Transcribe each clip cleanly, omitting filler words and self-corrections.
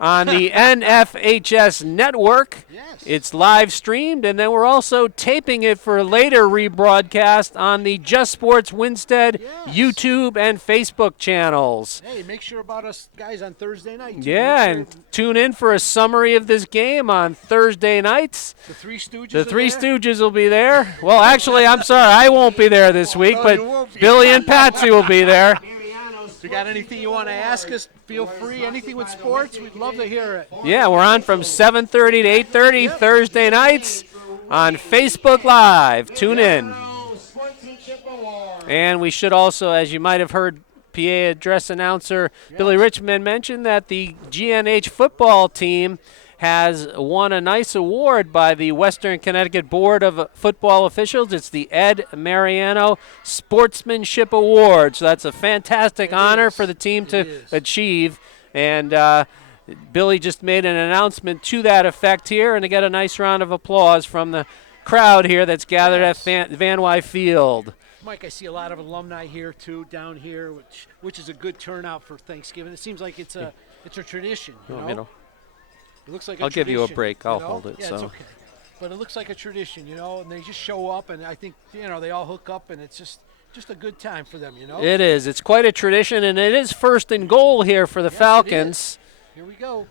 on the NFHS network. It's live streamed, and then we're also taping it for later rebroadcast on the Just Sports Winstead YouTube and Facebook channels. Hey, make sure about us guys on Thursday night. And tune in for a summary of this game on Thursday nights. The Three Stooges. The Three Stooges will be there. Well, actually, I'm sorry, I won't be there this week, but Billy and Patsy will be there. If you got anything you want to ask us, feel free. Anything with sports, we'd love to hear it. Yeah, we're on from 7:30 to 8:30 Thursday nights on Facebook Live. Tune in. And we should also, as you might have heard PA address announcer Billy Richmond mention, that the GNH football team has won a nice award by the Western Connecticut Board of Football Officials. It's the Ed Mariano Sportsmanship Award. So that's a fantastic honor for the team to achieve. And Billy just made an announcement to that effect here, and to get a nice round of applause from the crowd here that's gathered at Van Wy Field. Mike, I see a lot of alumni here too, down here, which is a good turnout for Thanksgiving. It seems like it's a tradition. You know? It looks like I'll give you a break. I'll hold it. Yeah, it's okay. But it looks like a tradition, and they just show up, and I think, they all hook up, and it's just a good time for them, It is. It's quite a tradition, and it is first and goal here for the Falcons. Here we go.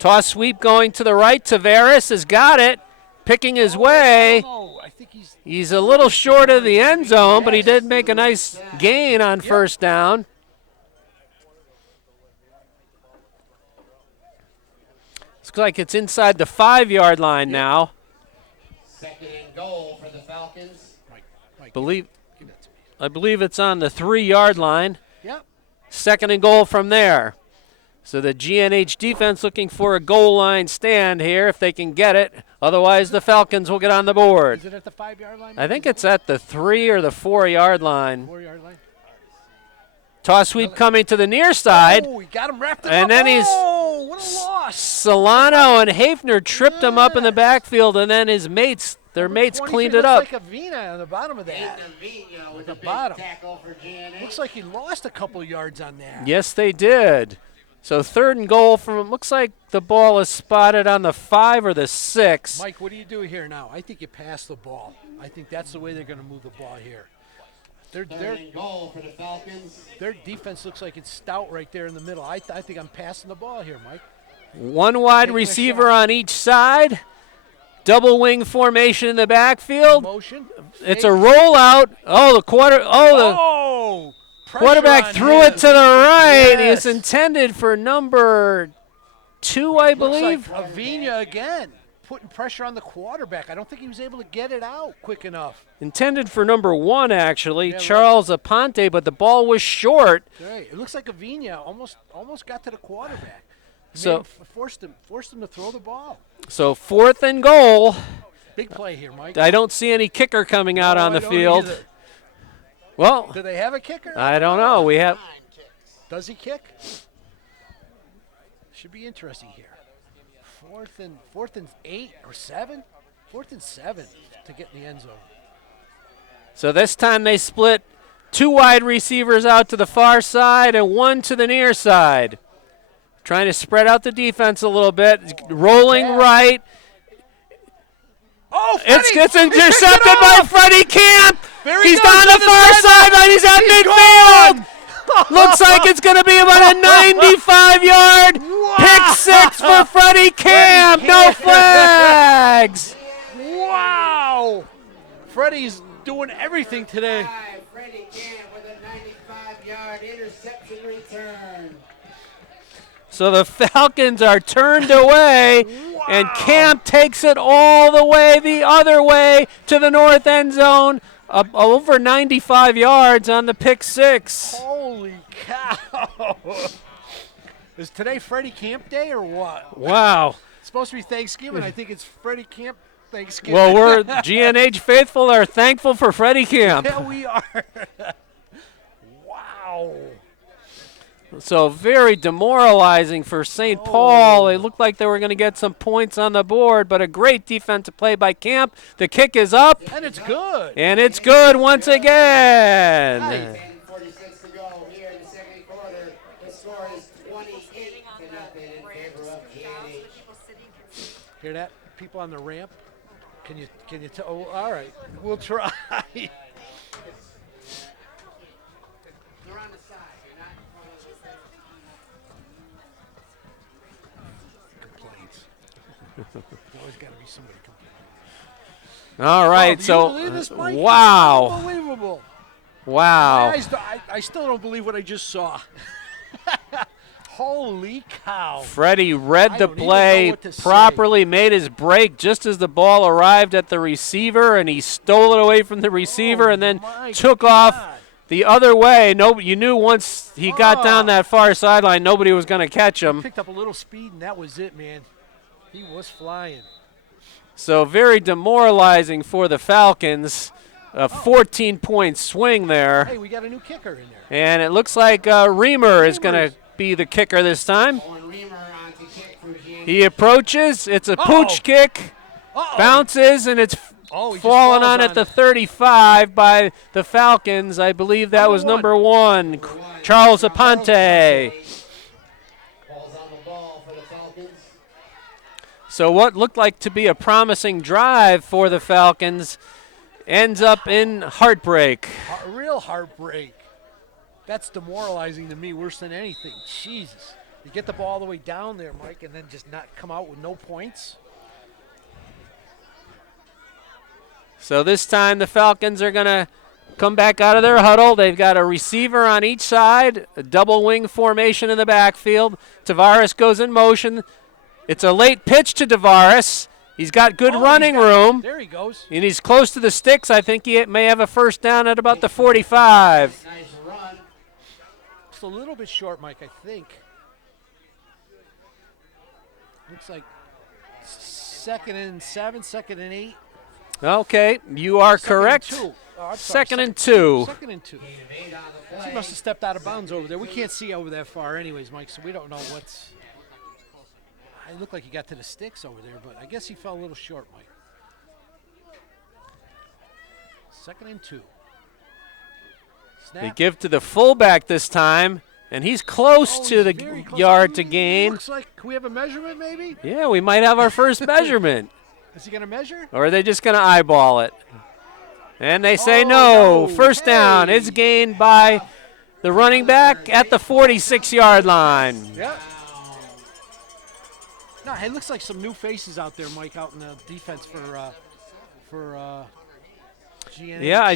Toss sweep going to the right. Tavares has got it, picking his way. I think he's a little short of the end zone, but he did make a nice gain on first down. Looks like it's inside the 5-yard line now. Second and goal for the Falcons. I believe it's on the 3-yard line. Yep. Second and goal from there. So the GNH defense looking for a goal line stand here if they can get it. Otherwise, the Falcons will get on the board. Is it at the 5-yard line? I think it's at the 3 or the 4-yard line. 4-yard line. Toss sweep coming to the near side. Oh, he got him wrapped up. And then what a loss. Solano and Hafner tripped him up in the backfield, and then their mates cleaned it up. Looks like Avina on the bottom of that. With the big bottom. Tackle for GNH. Looks like he lost a couple yards on that. Yes, they did. So third and goal from, looks like the ball is spotted on the 5 or the 6. Mike, what do you do here now? I think you pass the ball. I think that's the way they're going to move the ball here. Third and goal for the Falcons. Their defense looks like it's stout right there in the middle. I think I'm passing the ball here, Mike. One wide receiver on each side. Double wing formation in the backfield. Motion. It's a rollout. The quarterback threw it to the right. Yes. It's intended for number 2, I believe. Looks like Avina again, putting pressure on the quarterback. I don't think he was able to get it out quick enough. Intended for number 1, actually, Charles Aponte, but the ball was short. Right. It looks like Avina almost got to the quarterback. So forced him to throw the ball. So fourth and goal. Big play here, Mike. I don't see any kicker coming out on the field. Either. Well, do they have a kicker? I don't know. We have. Does he kick? Should be interesting here. Fourth and 8 or 7. 4th and 7 to get in the end zone. So this time they split 2 wide receivers out to the far side and 1 to the near side. Trying to spread out the defense a little bit. Rolling right. Oh, it's intercepted by Freddie Camp. He's on the far sideline. He's at midfield. Looks like it's going to be about a 95-yard pick 6 for Freddie Camp. No flags. Wow. Freddie's doing everything today. Freddie Camp with a 95-yard interception return. So the Falcons are turned away, and Camp takes it all the way the other way to the north end zone, over 95 yards on the pick 6. Holy cow. Is today Freddie Camp Day or what? Wow. It's supposed to be Thanksgiving. I think it's Freddie Camp Thanksgiving. Well, we're GNH faithful are thankful for Freddie Camp. Yeah, we are. Wow. So very demoralizing for St. Paul. It looked like they were going to get some points on the board, but a great defensive play by Camp. The kick is up. And it's good. And it's good once again. 46 to go score is 28 to nothing in favor of GNH. Hear that? People on the ramp. Can you tell? Oh, all right. We'll try. They're on the side. You're not in front of the Complaints. There's always got to be somebody complaining. All right, Do you so believe this, Mike? wow. Unbelievable. Wow. My eyes, I still don't believe what I just saw. Holy cow. Freddie read I the don't even know play what to say. properly, made his break just as the ball arrived at the receiver, and he stole it away from the receiver and then my took off God. the other way. No, you knew once he got down Oh. that far sideline, nobody was going to catch him. Picked up a little speed, and that was it, man. He was flying. So very demoralizing for the Falcons. A 14-point swing there. Hey, we got a new kicker in there. And it looks like Reamer is going to be the kicker this time. Owen Reamer on to kick for GNH. He approaches. It's a pooch kick. Uh-oh. Bounces, and it's Oh, he just fallen falls on at the it. 35 by the Falcons. I believe that was number one, Charles Aponte. Falls on the ball for the Falcons. So what looked like to be a promising drive for the Falcons ends up in heartbreak. A real heartbreak. That's demoralizing to me, worse than anything. Jesus. You get the ball all the way down there, Mike, and then just not come out with no points. So this time the Falcons are going to come back out of their huddle. They've got a receiver on each side, a double wing formation in the backfield. Tavares goes in motion. It's a late pitch to Tavares. He's got good running room, There he goes. and he's close to the sticks. I think he may have a first down at about the 45. Nice run. Just a little bit short, Mike, I think. Looks like 2nd and 7, 2nd and 8. Okay, you are 2nd and correct. 2. Oh, I'm sorry, 2nd and 2. 2nd and 2. Gain of 8 on the He play. must have stepped out of bounds over there. We can't see over that far anyways, Mike, so we don't know what's... It looked like he got to the sticks over there, but I guess he fell a little short, Mike. 2nd and 2. They Snap. give to the fullback this time, and he's close Oh, to he's the very close. yard to gain. Looks like, can we have a measurement maybe? Yeah, we might have our first measurement. Is he going to measure? Or are they just going to eyeball it? And they say Oh, no. no. First down. Hey. It's gained by the running back at the 46-yard line. Yeah. No, it looks like some new faces out there, Mike, out in the defense for GNH. Yeah,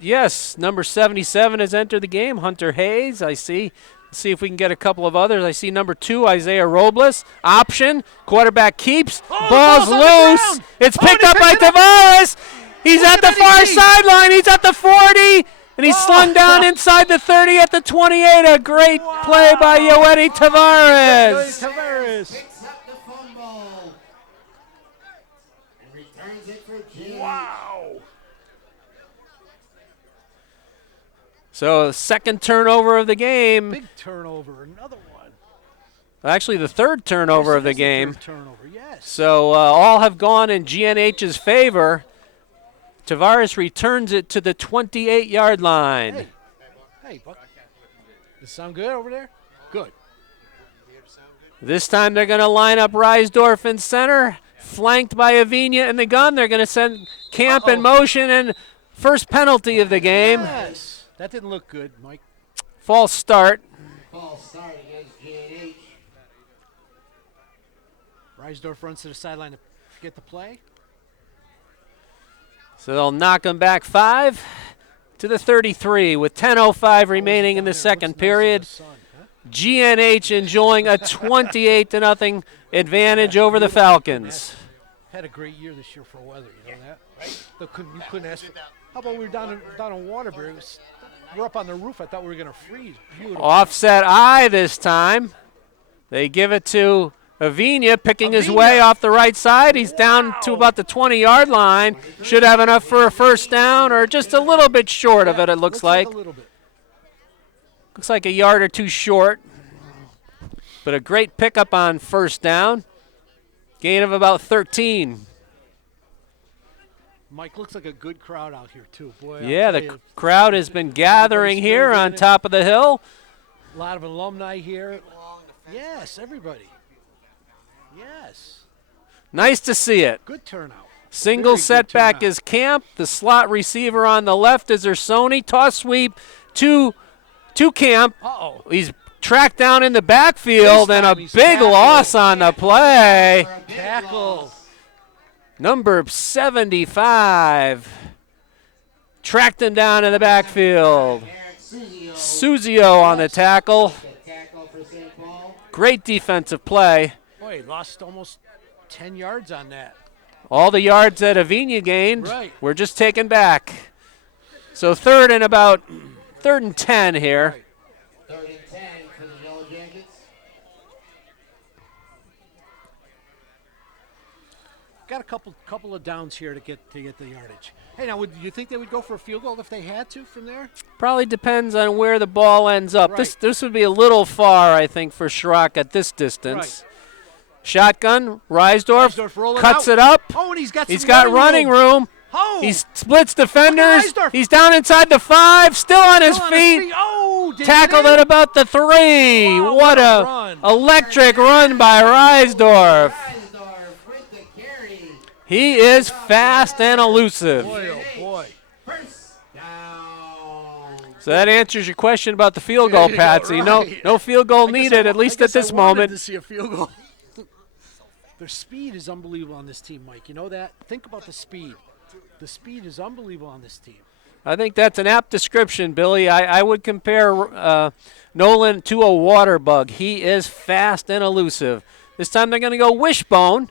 yes. Number 77 has entered the game. Hunter Hayes, I see. Let's see if we can get a couple of others. I see number 2, Isaiah Robles. Option. Quarterback keeps. Ball's ball's on the loose. ground. It's Oh, picked they up by picked it up. Tavares. He's Look at the at far Eddie. sideline. He's at the 40. And he's Oh. slung down inside the 30 at the 28. A great play by Yoedi Tavares. Tavares. Picks up the fumble. And returns it for GNH. Wow. So second turnover of the game. Big turnover. Another one. Actually, the third turnover Yes, of it the is game. third turnover, yes. So all have gone in GNH's favor. Tavares returns it to the 28-yard line. Hey. Hey, Buck. Does it sound good over there? Good. This time they're going to line up Reisdorf in center, flanked by Avina in the gun. They're going to send Camp in motion, and first penalty of the game. Yes. That didn't look good, Mike. False start. False start against GNH. Reisdorf runs to the sideline to get the play. So they'll knock him back 5 to the 33 with 10:05 remaining in the second period. GNH enjoying a 28-0 advantage over the Falcons. Had a great year this year for weather, you know that? You couldn't ask for. How about we were down in Waterbury? We're up on the roof. I thought we were going to freeze. Beautiful. Offset eye this time. They give it to Avina, picking his way off the right side. He's down to about the 20-yard line. Should have enough for a first down, or just a little bit short of it looks like. A little bit. Looks like a yard or two short. But a great pickup on first down. Gain of about 13. Mike, looks like a good crowd out here, too. Boy, I'll Yeah, tell the you. crowd has been gathering Everybody's here still on in it. top of the hill. A lot of alumni here. Yes, everybody. Yes. Nice to see it. Good turnout. Single Very good setback turnout. is Camp. The slot receiver on the left is Ersoni. Toss sweep to Camp. Uh-oh. He's tracked down in the backfield, This and a time he's big tackled. loss on the play. Tackle. Number 75 tracked him down in the backfield. Suzio on the tackle. Great defensive play. Boy, he lost almost 10 yards on that. All the yards that Avina gained Right. were just taken back. So third and 10 here. Right. 3rd and 10 for the Yellow Jackets. Got a couple of downs here to get the yardage. Hey, now, would you think they would go for a field goal if they had to from there? Probably depends on where the ball ends up. Right. This would be a little far, I think, for Schrock at this distance. Shotgun, Reisdorf rolling cuts out. it up. Oh, and he's got He's some got running room. Oh, He splits defenders. Reisdorf. He's down inside the 5, still on his still on feet. Oh, did Tackled he? at about the 3. Wow, what what a a run. electric run by Reisdorf. Reisdorf with the carry. He is fast and elusive. Boy, oh boy. First down. So that answers your question about the field goal, There you go, Patsy. right. No field goal I guess needed, I- at least I at guess I this wanted moment. to see a field goal. Their speed is unbelievable on this team, Mike. You know that? Think about the speed. The speed is unbelievable on this team. I think that's an apt description, Billy. I would compare Nolan to a water bug. He is fast and elusive. This time they're going to go wishbone.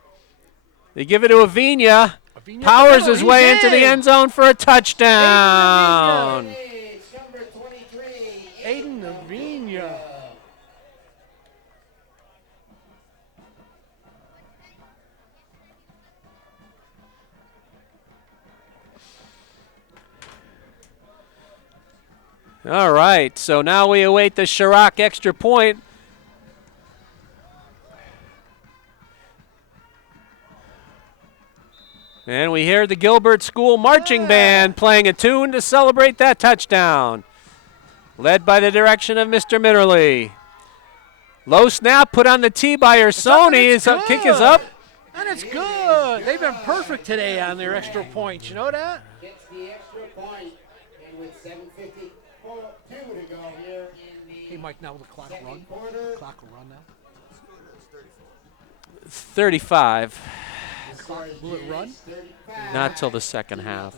They give it to Avina. Avina Powers Avina, his way he's into the in. end zone for a touchdown. Age number 23. Aiden Avina. All right, so now we await the Chirac extra point. And we hear the Gilbert School Marching Band playing a tune to celebrate that touchdown. Led by the direction of Mr. Mitterly. Low snap put on the tee by Ersoni. His kick is up. And it's good. They've been perfect today on their extra points. You know that? Gets the extra point. And with 7:52 to go here in the Hey, Mike, now will the clock run? quarter. Clock will run now? 35. Will it run? 35. Not till the second half.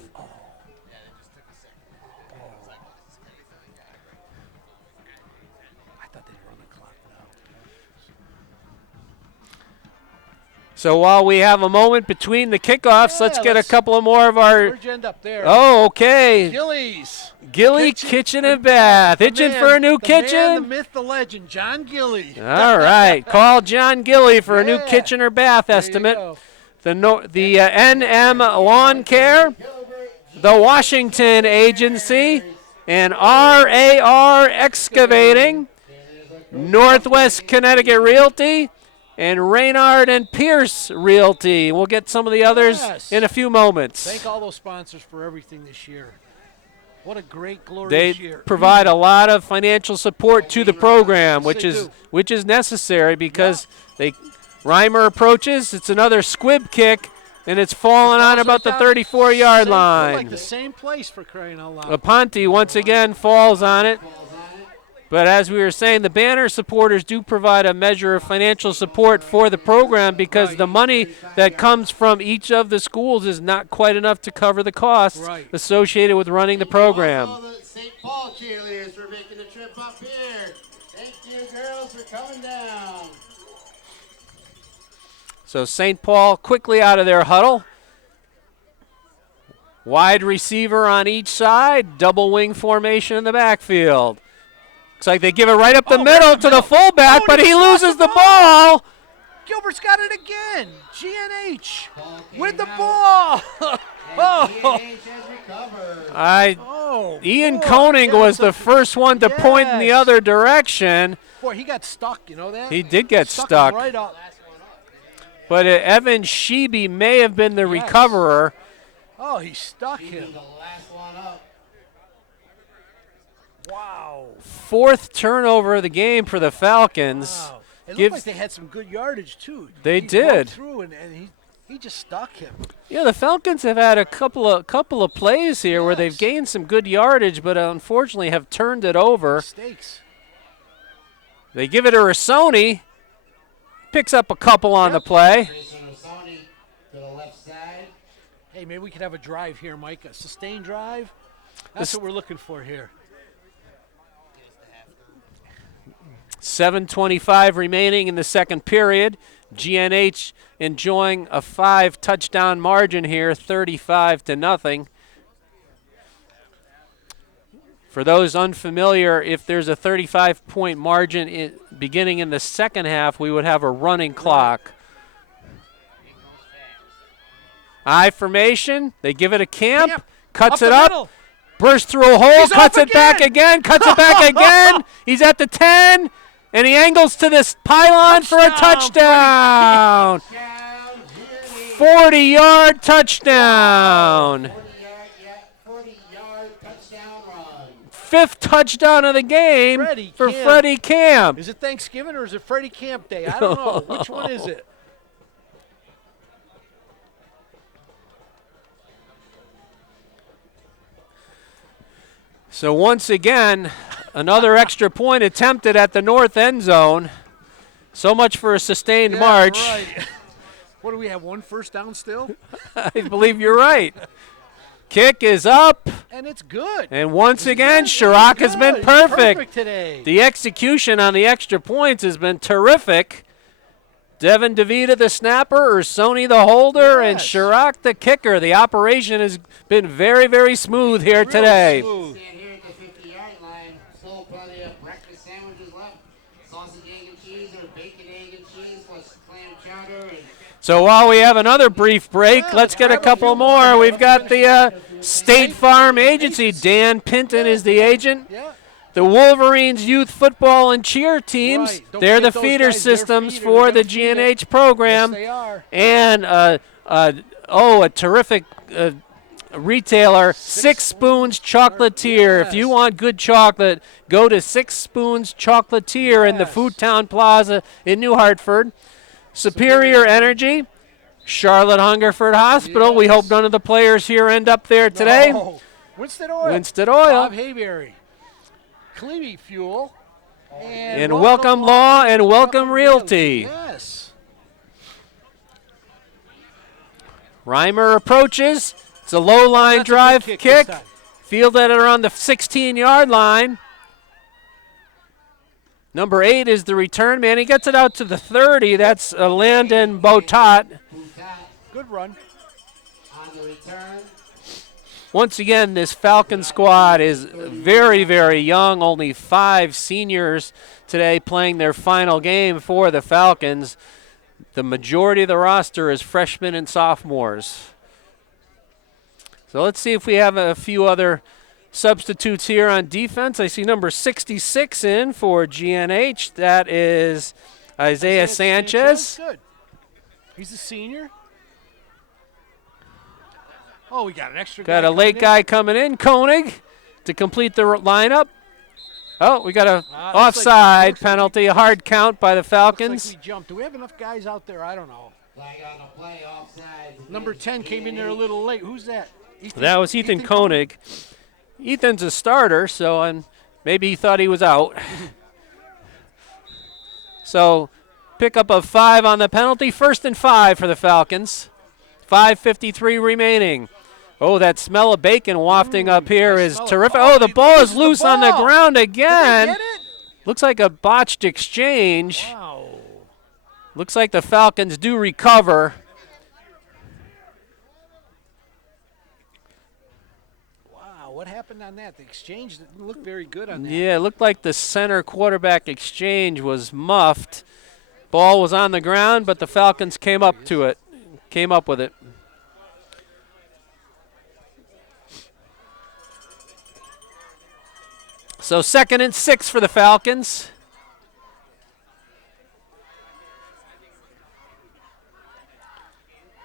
I thought they'd run the clock now. So while we have a moment between the kickoffs, let's get a let's- couple of more of our. Where'd you end up there? Oh, okay. Gillies. Gilly Kitchen and Bath. The Itching man- for a new the man, the kitchen? myth, the legend, John Gilly. All right. Call John Gilly for a new Yeah. kitchen or bath There you estimate. go. The NM Lawn Care, the Washington Agency, and RAR Excavating, Northwest Connecticut Realty, and Reynard and Pierce Realty. We'll get some of the others Yes. in a few moments. Thank all those sponsors for everything this year. What a great, They glorious year. provide a lot of financial support to the program, Yes, which they is do. which is necessary because Reimer approaches. It's another squib kick, and it's falling on Falls about right the down. 34-yard Same- line. Like the same place for crying out loud. Aponte once again falls on it. But as we were saying, the banner supporters do provide a measure of financial support for the program because the money that comes from each of the schools is not quite enough to cover the costs Right. associated with running the program. Also, the St. Paul cheerleaders for making the trip up here. Thank you, girls, for coming down. So St. Paul quickly out of their huddle. Wide receiver on each side, double wing formation in the backfield. Looks like they give it right up the middle to the fullback, Oh, but and he he lost loses the the ball. Gilbert's got it again. GNH Ball with the came ball. And Oh. GNH has recovered. Oh, Ian boy. Koenig Yeah, was so- the first one to point in the Yes. other direction. Boy, he got stuck. You know that? He did get Stuck him stuck. right up. But Evan Sheeby may have been the Yes. recoverer. Oh, he stuck He him. was the last one up. Wow. 4th turnover of the game for the Falcons. Wow. It Gives- looked like they had some good yardage, too. They He did. broke through, and he just stuck him. Yeah, the Falcons have had a couple of plays here where they've Yes. gained some good yardage, but unfortunately have turned it over. Mistakes. They give it to Rossoni. Picks up a couple on the play. Jason Rossoni to the left side. Hey, maybe we could have a drive here, Mike. A sustained drive. That's what we're looking for here. 7:25 remaining in the second period. GNH enjoying a 5-touchdown margin here, 35-0. For those unfamiliar, if there's a 35-point margin beginning in the second half, we would have a running clock. I formation. They give it a camp. Cuts Up it the up. middle. Bursts through a hole. He's Cuts off it back again. Cuts it back again. He's at the 10. And he angles to this pylon for a touchdown. 40-yard touchdown. 40-yard touchdown run. 5th touchdown of the game Freddie for Camp. Freddie Camp. Is it Thanksgiving or is it Freddie Camp Day? I don't know. Which one is it? So once again, another extra point attempted at the north end zone. So much for a sustained march. Right. What do we have? 1 first down still? I believe you're right. Kick is up. And it's good. And once again, Good. Chirac has Good. been He's perfect. today. The execution on the extra points has been terrific. Devin DeVita, the snapper, Ursoni, the holder, and Yes. Chirac, the kicker. The operation has been very, very smooth here Real today. smooth. Stand here at the 50-yard line. Still plenty of breakfast sandwiches left. Sausage, egg, and cheese, or bacon, egg, and cheese, plus clam chowder. And So while we have another brief break, Yeah, let's get a grab a couple few more. more. We've got the State Farm Agency. Dan Pinton is the agent. Yeah. The Wolverines youth football and cheer teams, Right. Don't they're the forget those feeder guys. They're systems feeder. for They're the gonna feed it. GNH program. Yes, they are. And a terrific retailer, Six Spoons Chocolatier. If you Yes. want good chocolate, go to Six Spoons Chocolatier in the Yes. Food Town Plaza in New Hartford. Superior Energy, Charlotte Hungerford Hospital. We Yes. hope none of the players here end up there today. No. Winston Oil. Winston Oil. Bob Hayberry. Clevey Fuel. And Welcome Law and Welcome Realty. Yes. Reimer approaches. It's a low line That's a good drive kick kick. this time. Fielded around the 16-yard line. Number 8 is the return man. He gets it out to the 30. That's Landon Botat. Good run. on the return. Once again, this Falcon squad is very, very young. Only 5 seniors today playing their final game for the Falcons. The majority of the roster is freshmen and sophomores. So let's see if we have a few other substitutes here on defense. I see number 66 in for GNH. That is Isaiah Sanchez. Good. He's a senior. Oh, we got an extra Got guy a late coming in. guy coming in, Koenig, to complete the lineup. Oh, we got a looks like- offside looks like penalty, a hard count by the Looks Falcons. like we jumped. Do we have enough guys out there? I don't know. Flag on the play, offside. Number 10 came in there a little late. Who's that? That was Ethan Koenig. Ethan's a starter, so maybe he thought he was out. So pickup of 5 on the penalty. 1st and 5 for the Falcons. 5:53 remaining. Oh, that smell of bacon wafting up here I is smell it. terrific. Oh, Oh, the he ball is loses the loose on the ball. ground Did again. they get it? Looks like a botched exchange. Wow. Looks like the Falcons do recover. Wow, what happened on that? The exchange didn't look very good on that. Yeah, it looked like the center quarterback exchange was muffed. Ball was on the ground, but the Falcons came up to it, came up with it. So 2nd and 6 for the Falcons.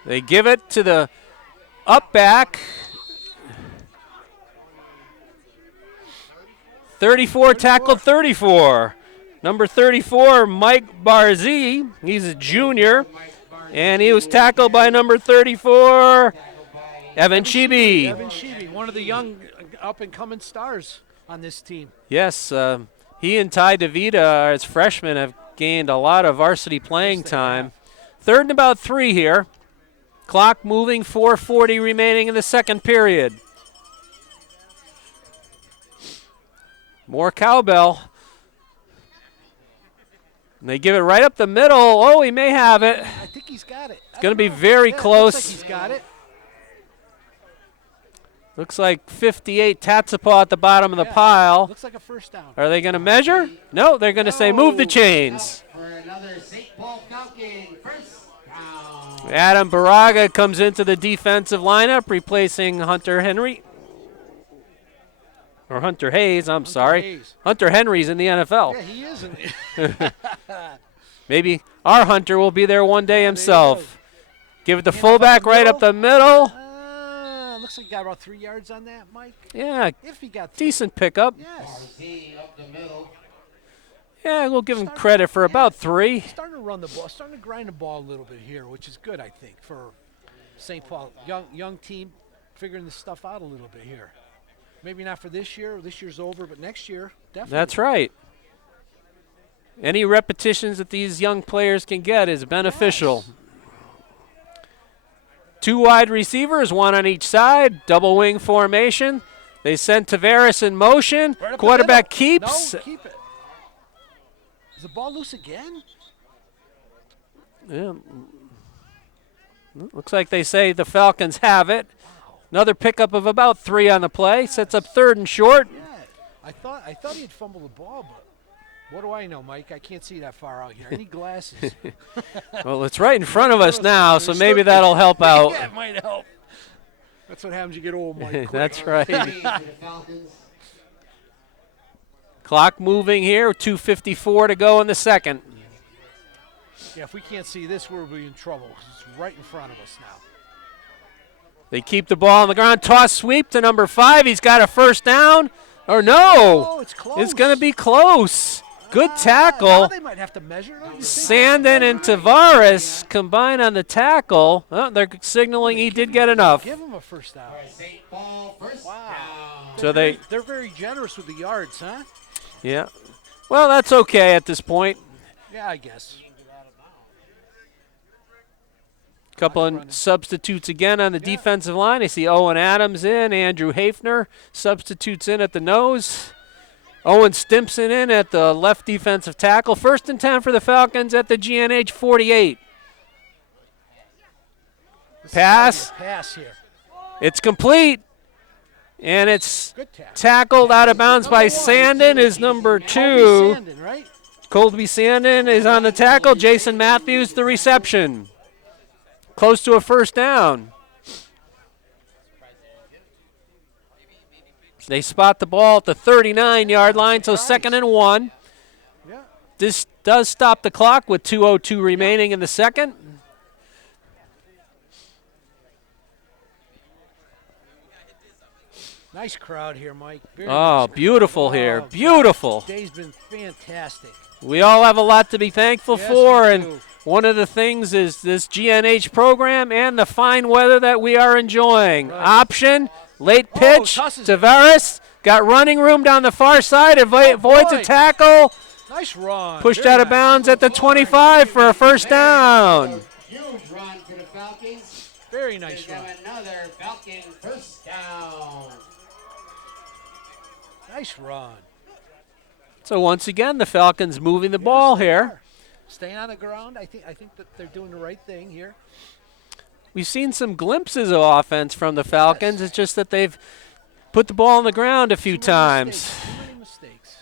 They give it to the up back. 34 tackled 34. Number 34, Mike Barzee. He's a junior. And he was tackled by number 34, Evan Chibi. Evan Chibi, one of the young up-and-coming stars on this team. Yes, he and Ty DeVita as freshmen have gained a lot of varsity playing time. Third and about 3 here. Clock moving, 4:40 remaining in the second period. More cowbell. And they give it right up the middle. Oh, he may have it. I think he's got it. It's going to be very close. Looks like he's got it. Looks like 58 Tatsapaw at the bottom of the pile. Looks like a first down. Are they going to measure? No, they're going to say move the chains. For another St. Paul Falcon first down. Adam Baraga comes into the defensive lineup, replacing Hunter Henry. Or Hunter Hayes, I'm sorry. Hayes. Hunter Henry's in the NFL. Yeah, he is. In Maybe our Hunter will be there one day himself. Give it the Hand fullback up the right up the middle. Looks like he got about 3 yards on that, Mike. Yeah, If he got 3. decent pickup. Yes. Barzee up the middle. Yeah, we'll give him credit for about 3. Starting to run the ball, starting to grind the ball a little bit here, which is good, I think, for St. Paul. Young team figuring this stuff out a little bit here. Maybe not for this year. This year's over, but next year, definitely. That's right. Any repetitions that these young players can get is beneficial. Yes. 2 wide receivers, 1 on each side, double wing formation. They send Tavares in motion. Right up the Quarterback middle. keeps. No, keep it. Is the ball loose again? Yeah. Looks like they say the Falcons have it. Another pickup of about 3 on the play. Sets up 3rd and short. Yeah. I thought he had fumbled the ball, but what do I know, Mike? I can't see that far out here. I need glasses. Well, it's right in front of us now, so maybe that'll help out. Yeah, it might help. That's what happens. You get old, Mike. That's right. Barzee for the Falcons. Clock moving here. 2:54 to go in the second. Yeah, if we can't see this, we'll be in trouble 'cause it's right in front of us now. They keep the ball on the ground. Toss sweep to number 5. He's got a first down. Or no. Oh, it's close. It's going to be close. Good Now tackle. they might have to measure. Don't you think? Sandin and Tavares combine on the tackle. Oh, they're signaling he did get enough. Give him a first down. For St. Paul first Wow. down. So they, They're very generous with the yards, huh? yeah. Well, that's okay at this point. Yeah, I guess. Couple of substitutes again on the defensive line. I see Owen Adams in, Andrew Hafner substitutes in at the nose. Owen Stimpson in at the left defensive tackle. 1st and 10 for the Falcons at the GNH 48. Pass. Pass here. It's complete. And it's Good tackle. tackled out of bounds by Sandin, is number 2. Sandin, right? Colby Sandin is on the tackle. Jason Matthews, the reception. Close to a first down. They spot the ball at the 39-yard line, so 2nd and 1. Yeah. This does stop the clock with 2:02 remaining in the second. Nice crowd here, Mike. Very Oh, nice beautiful crowd. here. Oh, Beautiful. Today's been fantastic. We all have a lot to be thankful Yes, for, we and do. one of the things is this GNH program and the fine weather that we are enjoying. Right. Option, late pitch, tosses- Tavares got running room down the far side, avoids a boy. tackle, Nice run. pushed Very out of nice. bounds at the 25 for a first down. Huge run for the Falcons. Very nice They run. have another Falcon first down. Nice run. So once again, the Falcons moving the ball here. Staying on the ground. I think that they're doing the right thing here. We've seen some glimpses of offense from the Falcons. It's just that they've put the ball on the ground a few Too many times. mistakes. Too many mistakes.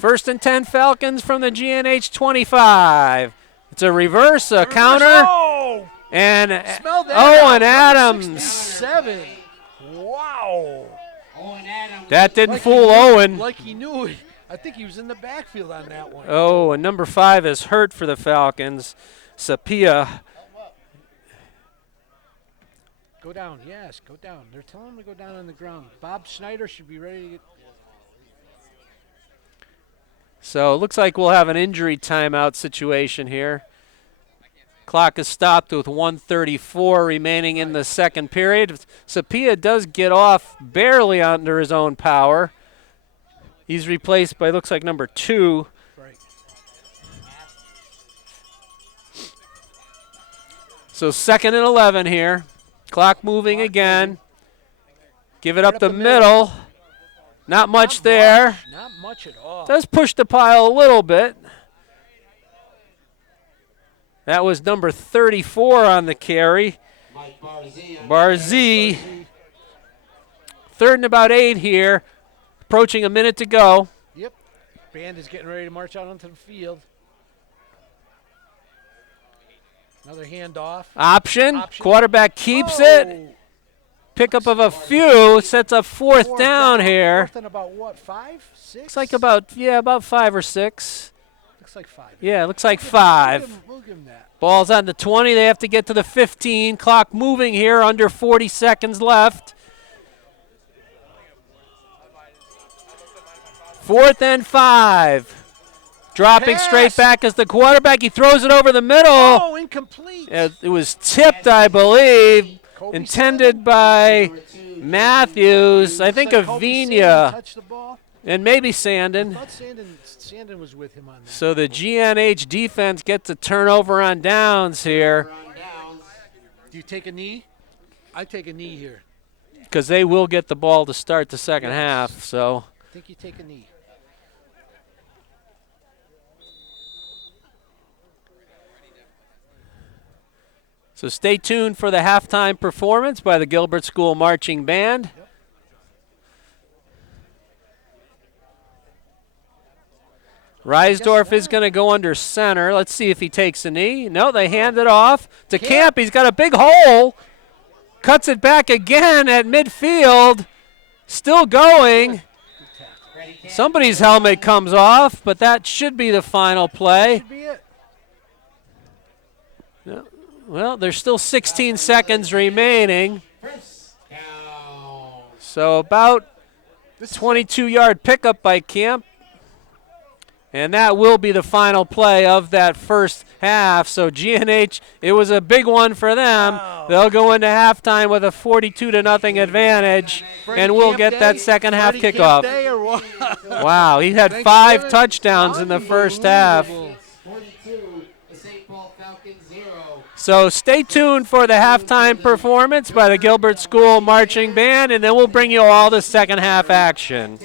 1st and 10 Falcons from the GNH 25. It's a reverse, a counter, Oh! and Smell that Owen out. Adams. 7. Wow. Owen Adams. That didn't Like fool he knew- Owen. Like he knew it. I think he was in the backfield on that one. Oh, and number 5 is hurt for the Falcons. Sapia. Go down, yes, go down. They're telling him to go down on the ground. Bob Schneider should be ready to get. So it looks like we'll have an injury timeout situation here. Clock is stopped with 1:34 remaining in the second period. Sapia does get off barely under his own power. He's replaced by, looks like, number 2. Right. So 2nd and 11 here. Clock moving again. Give it up the middle. Not much there. Not much at all. Does push the pile a little bit. That was number 34 on the carry. Mike Barzee. Barzee. 3rd and about 8 here. Approaching a minute to go. Yep. Band is getting ready to march out onto the field. Another handoff. Option. Quarterback keeps it. Pickup of a few. Sets up fourth down here. Fourth and about what, 5, 6? Looks like about 5 or 6. Looks like 5. Yeah, looks like 5. We'll give him that. Ball's on the 20. They have to get to the 15. Clock moving here. Under 40 seconds left. 4th and 5. Dropping straight back as the quarterback. He throws it over the middle. Oh, incomplete. It was tipped, I believe. Intended by Matthews. I think Avina. Touched the ball. And maybe I Sandin. thought Sandin was with him on that. So the GNH defense gets a turnover on downs here Do you take a knee? I take a knee here. because they will get the ball to start the second half. So I think you take a knee. So stay tuned for the halftime performance by the Gilbert School Marching Band. Reisdorf is going to go under center. Let's see if he takes a knee. No, they hand it off to Camp. He's got a big hole. Cuts it back again at midfield. Still going. Somebody's helmet comes off, but that should be the final play. Should be it. Well, there's still 16 seconds remaining. So about 22-yard pickup by Camp. And that will be the final play of that first half. So GNH, it was a big one for them. Wow. They'll go into halftime with a 42-0 advantage, and we'll get that second half kickoff. Wow, he had 5 touchdowns in the first half. So stay tuned for the halftime performance by the Gilbert School Marching Band, and then we'll bring you all the second half action.